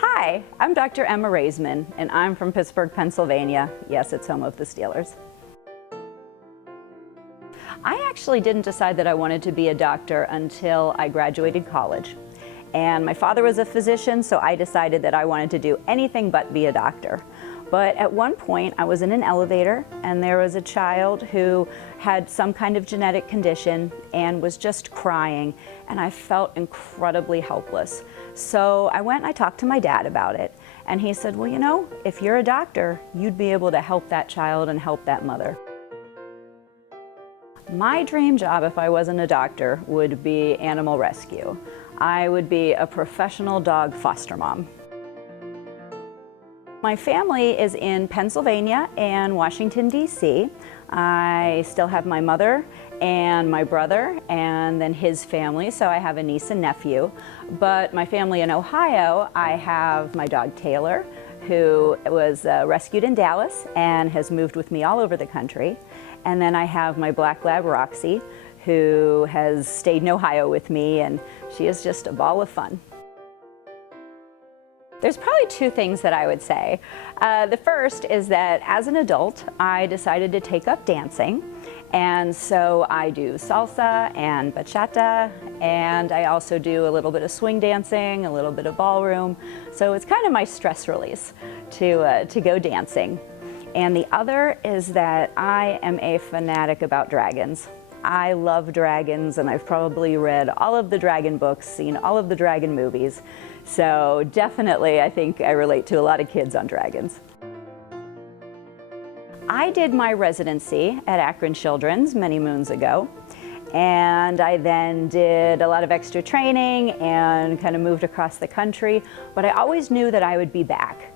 Hi, I'm Dr. Emma Raizman, and I'm from Pittsburgh, Pennsylvania. Yes, it's home of the Steelers. I actually didn't decide that I wanted to be a doctor until I graduated college. And my father was a physician, so I decided that I wanted to do anything but be a doctor. But at one point, I was in an elevator, and there was a child who had some kind of genetic condition and was just crying, and I felt incredibly helpless. So I went and I talked to my dad about it, and he said, well, you know, if you're a doctor, you'd be able to help that child and help that mother. My dream job, if I wasn't a doctor, would be animal rescue. I would be a professional dog foster mom. My family is in Pennsylvania and Washington, D.C. I still have my mother and my brother and then his family, so I have a niece and nephew. But my family in Ohio, I have my dog Taylor, who was rescued in Dallas and has moved with me all over the country. And then I have my black lab Roxy, who has stayed in Ohio with me, and she is just a ball of fun. There's probably two things that I would say. The first is that as an adult, I decided to take up dancing. And so I do salsa and bachata, and I also do a little bit of swing dancing, a little bit of ballroom. So it's kind of my stress release to go dancing. And the other is that I am a fanatic about dragons. I love dragons, and I've probably read all of the dragon books, seen all of the dragon movies. So definitely, I think I relate to a lot of kids on dragons. I did my residency at Akron Children's many moons ago, and I then did a lot of extra training and kind of moved across the country, but I always knew that I would be back.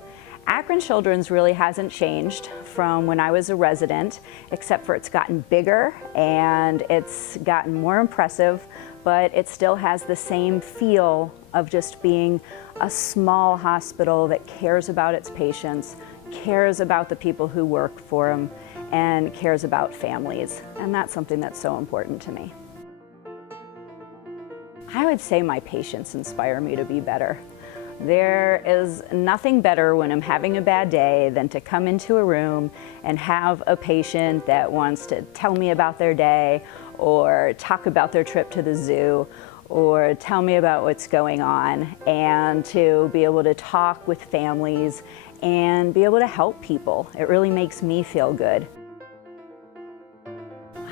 Akron Children's really hasn't changed from when I was a resident, except for it's gotten bigger and it's gotten more impressive, but it still has the same feel of just being a small hospital that cares about its patients, cares about the people who work for them, and cares about families. And that's something that's so important to me. I would say my patients inspire me to be better. There is nothing better when I'm having a bad day than to come into a room and have a patient that wants to tell me about their day or talk about their trip to the zoo or tell me about what's going on, and to be able to talk with families and be able to help people. It really makes me feel good.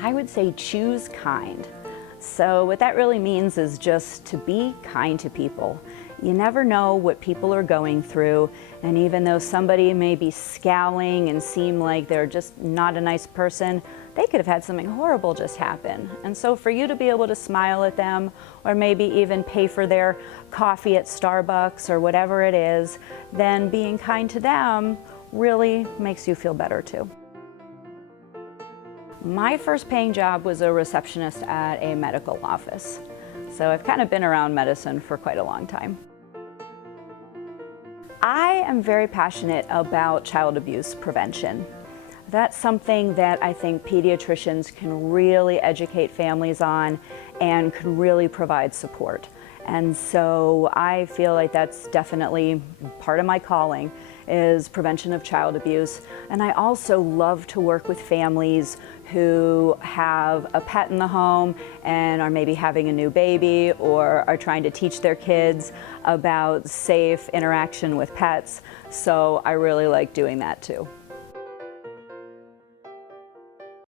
I would say choose kind. So what that really means is just to be kind to people. You never know what people are going through, and even though somebody may be scowling and seem like they're just not a nice person, they could have had something horrible just happen. And so for you to be able to smile at them, or maybe even pay for their coffee at Starbucks or whatever it is, then being kind to them really makes you feel better too. My first paying job was a receptionist at a medical office. So I've kind of been around medicine for quite a long time. I am very passionate about child abuse prevention. That's something that I think pediatricians can really educate families on and can really provide support. And so I feel like that's definitely part of my calling, is prevention of child abuse. And I also love to work with families who have a pet in the home and are maybe having a new baby or are trying to teach their kids about safe interaction with pets. So I really like doing that too.